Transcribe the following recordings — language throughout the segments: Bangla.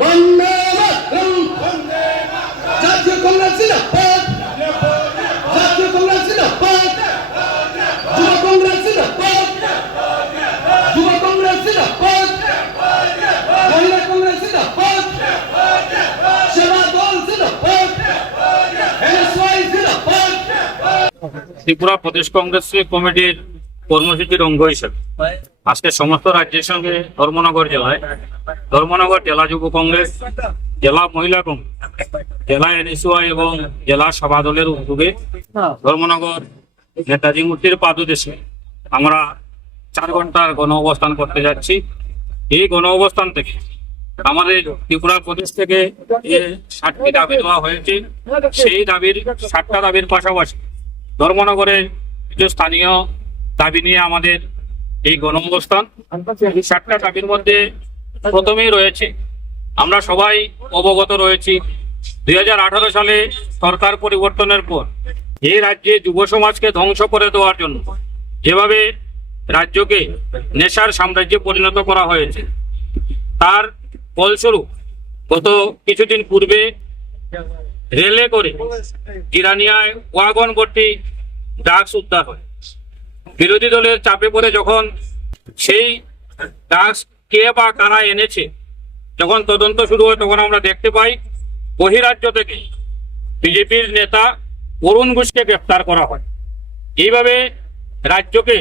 বন্দে মাতরম জাতীয় কংগ্রেস জিন্দাবাদ জাতীয় কংগ্রেস জিন্দাবাদ যুব কংগ্রেস ত্রিপুরা প্রদেশ কংগ্রেস কমিটির কর্মসূচির অঙ্গ হিসেবে। আজকে সমস্ত রাজ্যের সঙ্গে ধর্মনগর জেলায় ধর্মনগর জেলা যুব কংগ্রেস জেলা মহিলা কংগ্রেস জেলা এনএসওয়াই এবং জেলা সভা দলের উদ্যোগে ধর্মনগর নেতাজি মূর্তির পাদদেশে আমরা চার ঘণ্টার গণ অবস্থান করতে যাচ্ছি। এই গণ অবস্থান থেকে আমাদের ত্রিপুরা প্রদেশ থেকে যে ষাটটি দাবি দেওয়া হয়েছে সেই দাবির ষাটটা দাবির পাশাপাশি ধর্মনগরের কিছু স্থানীয় দাবি নিয়ে আমাদের এই গণ অবস্থান এই ষাটটা দাবির মধ্যে প্রথমেই রয়েছে, আমরা সবাই অবগত রয়েছি, দুই হাজার আঠারো সালে সরকার পরিবর্তনের পর এই রাজ্যে যুব সমাজকে ধ্বংস করে দেওয়ার জন্য যেভাবে রাজ্যকে নেশার সাম্রাজ্যে পরিণত করা হয়েছে, তার ফলস্বরূপ গত কিছুদিন পূর্বে রেলে করে ইরানিয়ায় ওয়াগন ভর্তি ড্রাগস উদ্ধার হয়। বিরোধী দলের চাপে পড়ে যখন সেই ড্রাগস কে বা কারা এনেছে, যখন তদন্ত শুরু হয়, তখন আমরা দেখতে পাই, বহিরাজ্য থেকে বিজেপির নেতা অরুণ ঘোষকে গ্রেফতার করা হয়। এইভাবে রাজ্যকে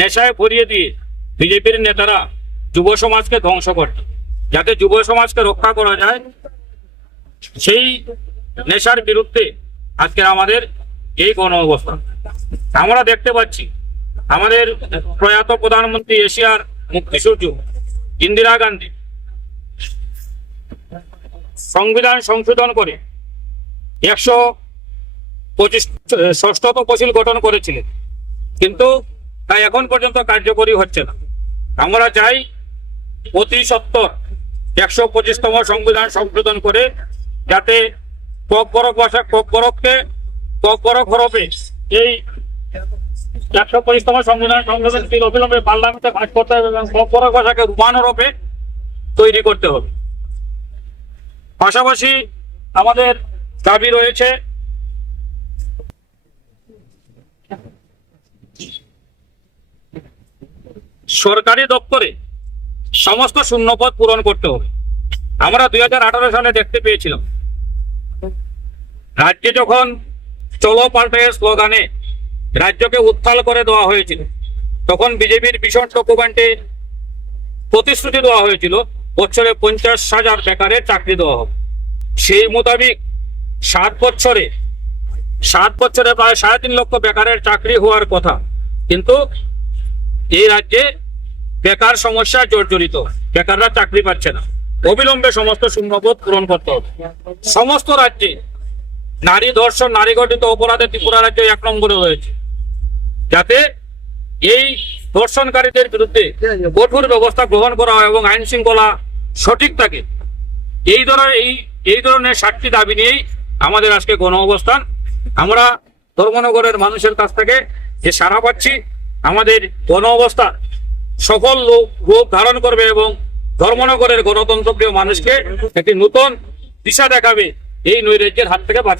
নেশায় ভরিয়ে দিয়ে বিজেপির নেতারা যুব সমাজকে ধ্বংস করত যাতে যুব সমাজকে রক্ষা করা যায়, সেই নেশার বিরুদ্ধে আজকের আমাদের এই গণ অবস্থান আমরা দেখতে পাচ্ছি আমাদের প্রয়াত প্রধানমন্ত্রী এশিয়ার মুক্তিসূর্য, ইন্দিরা গান্ধী। সংবিধান সংশোধন করে একশো পঁচিশ ষষ্ঠ তফসিল গঠন করেছিলেন। কিন্তু তা এখন পর্যন্ত কার্যকরী হচ্ছে না। আমরা চাই অতি সত্তর একশো পঁচিশতম সংবিধান সংশোধন করে যাতে ককবরক ভাষা ককবরককে ককবরক হরফে এই একশো পঁচিশতম সংবিধান সংশোধন বিল অবিলম্বে পার্লামেন্টে পাশ করতে হবে এবং ককবরক ভাষাকে রুমান হরফে তৈরি করতে হবে। পাশাপাশি আমাদের দাবি রয়েছে, সরকারি দপ্তরে সমস্ত শূন্যপদ পূরণ করতে হবে। আমরা দুই সালে দেখতে পেয়েছিলাম। রাজ্যে যখন চলো পাল্টে স্লোগানে রাজ্যকে উত্থাল করে দেওয়া হয়েছিল। তখন বিজেপির ভীষণ ডকুমেন্টে প্রতিশ্রুতি দেওয়া হয়েছিল, বছরে পঞ্চাশ হাজার বেকারের চাকরি দেওয়া হবে। সেই মোতাবেক সাত বছরে সাত বছরে প্রায় সাড়ে তিন লক্ষ বেকারের চাকরি হওয়ার কথা। কিন্তু এই রাজ্যে বেকার সমস্যা জর্জরিত, বেকাররা চাকরি পাচ্ছে না। অবিলম্বে সমস্ত শূন্যবোধ পূরণ করতে হবে। সমস্ত রাজ্যে নারী ধর্ষণ, নারী গঠিত অপরাধে ত্রিপুরা রাজ্য এক নম্বরে রয়েছে। যাতে এই ধর্ষণকারীদের বিরুদ্ধে কঠোর ব্যবস্থা গ্রহণ করা হয় এবং আইন শৃঙ্খলা সঠিক থাকে। এই ধরনের, এই এই ধরনের সাতটি দাবি নিয়েই আমাদের আজকে গণ অবস্থান। আমরা ধর্মনগরের মানুষের কাছ থেকে যে সাড়া পাচ্ছি, আমাদের গণ অবস্থা সকল লোক রূপ ধারণ করবে এবং ধর্মনগরের গণতন্ত্রপ্রিয় মানুষকে একটি নতুন দিশা দেখাবে এই নৈরাজ্যের হাত থেকে বাঁচানো।